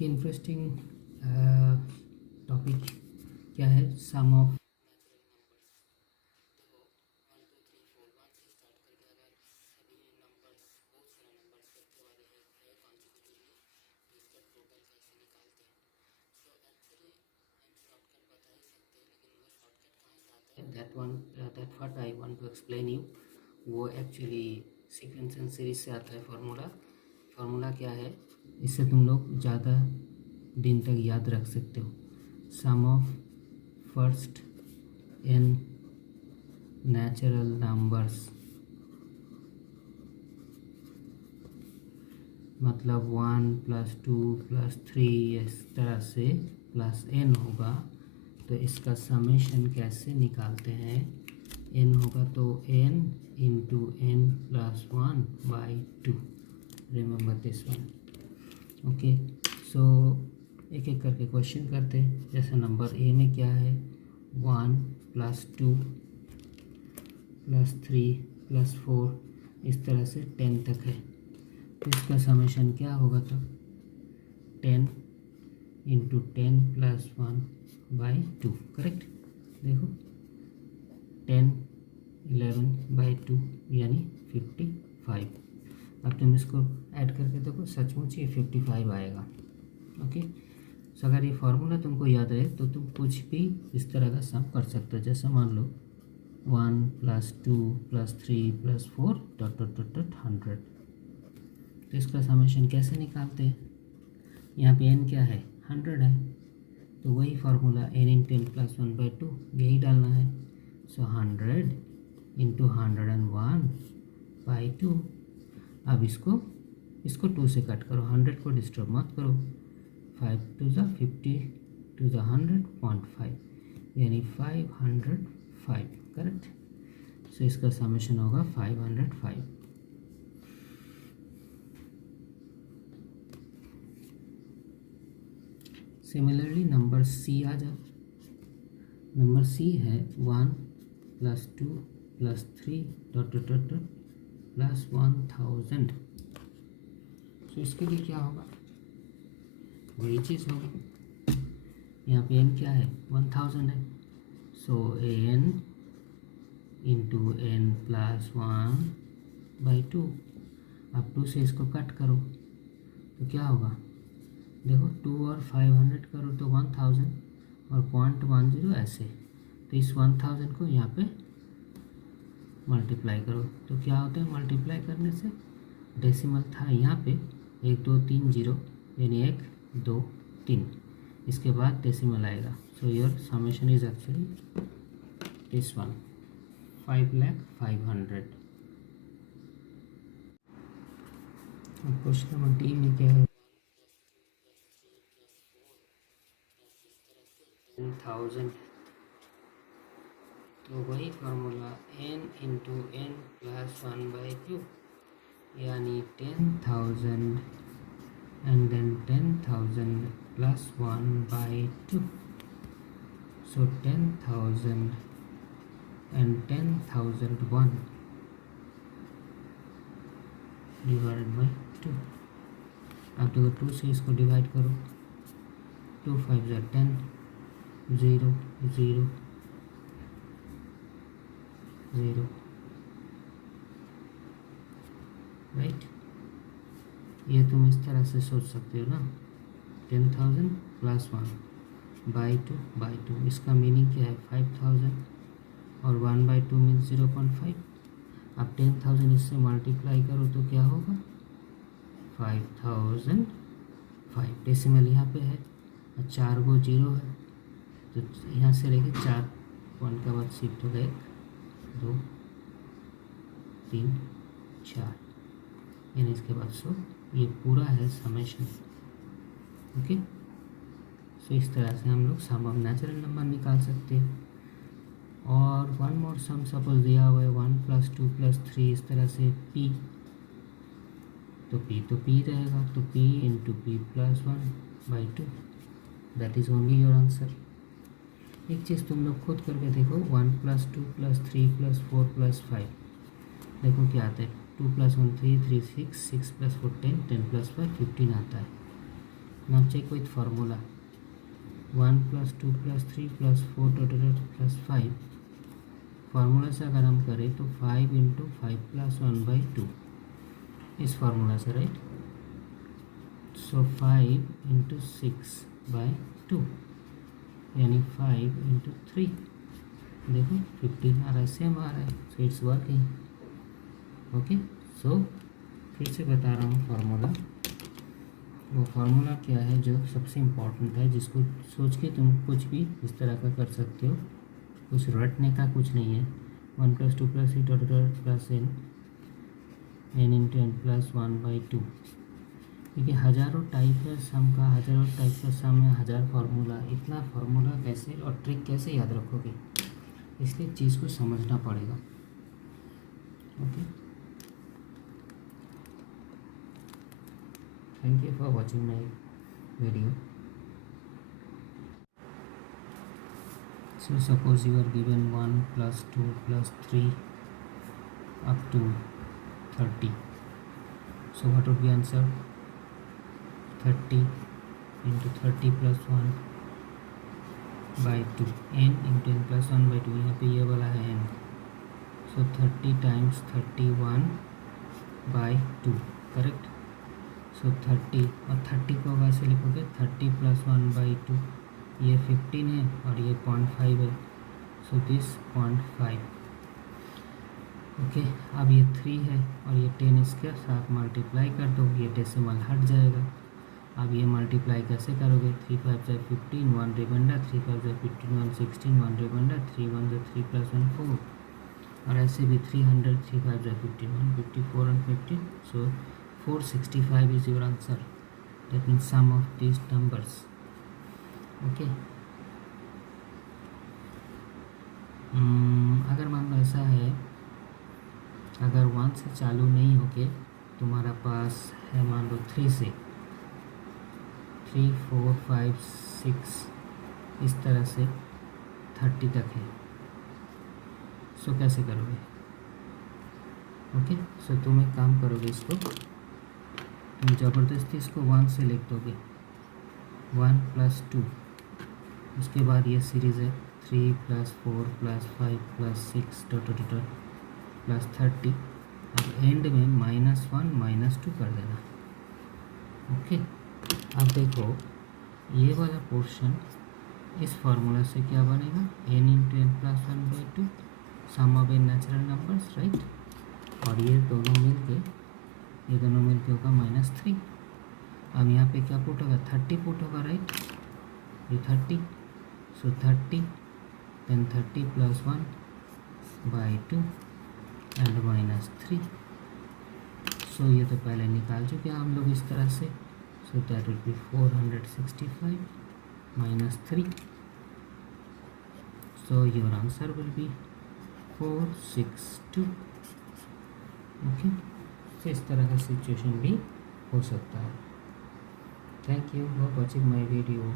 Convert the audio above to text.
एक interesting topic क्या है, sum of that what I want to explain you, वो एक्चुअली सीक्वेंस एंड सीरीज से आता है फार्मूला क्या है, इससे तुम लोग ज़्यादा दिन तक याद रख सकते हो। Sum of first n natural numbers, मतलब 1 + 2 + 3 इस तरह से प्लस n होगा, तो इसका समेशन कैसे निकालते हैं। n होगा तो n × n + 1/2, remember this one. Okay, so एक एक करके क्वेश्चन करते हैं। जैसे नंबर ए में क्या है, 1 + 2 + 3 + 4 इस तरह से 10 तक है, तो इसका समेशन क्या होगा, तो 10 × 10 + 1/2, करेक्ट। देखो 10 11/2 यानी 55। अब तुम इसको ऐड करके देखो, सचमुच ये 55 आएगा। ओके, सो अगर ये फार्मूला तुमको याद है तो तुम कुछ भी इस तरह का सम कर सकते हो। जैसे मान लो 1 + 2 + 3 + 4 ... 100, तो इसका समेशन कैसे निकालते हैं। यहाँ पे n क्या है, 100 है, तो वही फार्मूला n × 10 + 1/2 यही डालना है। सो 100 × 101/2। अब इसको 2 से कट करो, 100 को डिस्टर्ब मत करो। 5 × 2 = 50 × 100 0.5 यानी 505, करेक्ट। सो इसका समेशन होगा 505। सिमिलरली नंबर सी आ जाओ। नंबर सी है 1 + 2 + 3 ... +1000। सो इसके लिए क्या होगा, वही चीज़ होगी। यहाँ पे n क्या है, 1000 है, सो n × n + 1/2। अब 2 से इसको कट करो तो क्या होगा, देखो 2 और 500 करो तो 1000 और 0.10 ऐसे, तो इस 1000 को यहाँ पे मल्टीप्लाई करो तो क्या होता है, मल्टीप्लाई करने से डेसिमल था यहाँ पे 1 2 3 0 यानी 1 2 3, इसके बाद डेसिमल आएगा। So your summation is actually this one, 5,05,000। अब क्वेश्चन नंबर डी में क्या है, 10,000, तो वही फार्मूला n × n + 1/2 यानी 10,000 and then 10,000 + 1/2, so 10,000 and 10,001 divided by 2। अब देखो 2 से इसको डिवाइड करो, 2 5 = 10, 0 0 0, राइट। ये तुम इस तरह से सोच सकते हो ना, 10,000 + 1/2/2, इसका मीनिंग क्या है, 5,000 और 1/2 मीन्स 0.5। अब 10,000 इससे मल्टीप्लाई करो तो क्या होगा, 5,005। डेसिमल यहाँ पे है और 4 को 0 है, तो यहाँ से लेके 4 पॉइंट के बाद शिफ्ट हो गए 2 3 4, यानी इसके बाद सो ये पूरा है समेशन। ओके, सो इस तरह से हम लोग सम ऑफ नेचुरल नंबर निकाल सकते हैं। और वन मोर सम सपोज दिया हुआ है 1 + 2 + 3 इस तरह से p, तो p रहेगा, तो p × p + 1/2, that is only your answer. एक चीज़ तुम लोग खुद करके देखो, 1 + 2 + 3 + 4 + 5, देखो क्या आता है, 2 + 1 3 3 6 6 + 4 10 10 + 5 15 आता है। Now check with formula. 1 + 2 + 3 + 4 + 5. Formula से अगर हम करें तो 5 × 5 + 1/2 इस फार्मूला से, राइट। सो 5 × 6/2 यानी 5 × 3। देखो 15 आ रहा है, सेम आ रहा है, सो इट्स वर्किंग। ओके, सो फिर से बता रहा हूँ फार्मूला। वो फार्मूला क्या है जो सबसे इम्पोर्टेंट है, जिसको सोच के तुम कुछ भी इस तरह का कर सकते हो, कुछ रटने का कुछ नहीं है। 1 + 2 + 3 + n × n + 1/2, क्योंकि हज़ारों टाइप है सम का, हज़ारों टाइप का सम में 1000 फार्मूला। इतना फार्मूला कैसे और ट्रिक कैसे याद रखोगे, इसलिए चीज़ को समझना पड़ेगा। Okay, thank you for watching my video. So suppose you are given 1 + 2 + 3 up to 30. So what would be answer? 30 × 30 + 1/2 n × n + 1/2। यहाँ पे ये वाला है n, so 30 × 31/2, करेक्ट। सो 30 और 30 को वैसे लिखोगे 30 + 1/2, ये 15 है और ये 0.5 है, सो दिस 0.5। ओके, अब ये 3 है और ये 10 इसके साथ मल्टीप्लाई कर दो, ये डेसिमल हट जाएगा। अब ये मल्टीप्लाई कैसे करोगे? 3 × 5 = 15, 1 रिमाइंडर, 3 × 5 = 15, 1 16, 1 रिमाइंडर, 3 × 1 = 3 + 1 4, और ऐसे भी 300, 3 × 5 = 15, 154 and 15, so 465 is your answer. That means sum of these numbers. Okay, अगर मान लो ऐसा है, अगर 1 से चालू नहीं होके तुम्हारा पास है मान लो 3 से 3, 4, 5, 6 इस तरह से 30 तक है, सो कैसे करोगे? ओके, सो तुम एक काम करोगे, इसको तुम ज़बरदस्ती इसको 1 से लिख दोगे, 1 + 2, उसके बाद ये सीरीज़ है 3 + 4 + 5 + 6 + 30, अब एंड में -1 -2 कर देना। ओके, अब देखो ये वाला पोर्शन इस फार्मूला से क्या बनेगा? n × n + 1/2 sum of n natural numbers, right. और ये दोनों मिलके होगा -3। अब यहाँ पे क्या पुट होगा? 30 पुट होगा, राइट। ये 30, सो 30 then 30 + 1/2 एंड -3। सो ये तो पहले निकाल चुके हैं हम लोग इस तरह से, so that will be 465 -3, so your answer will be 462। Okay, तो इस तरह का सिचुएशन भी हो सकता है। Thank you for watching my video.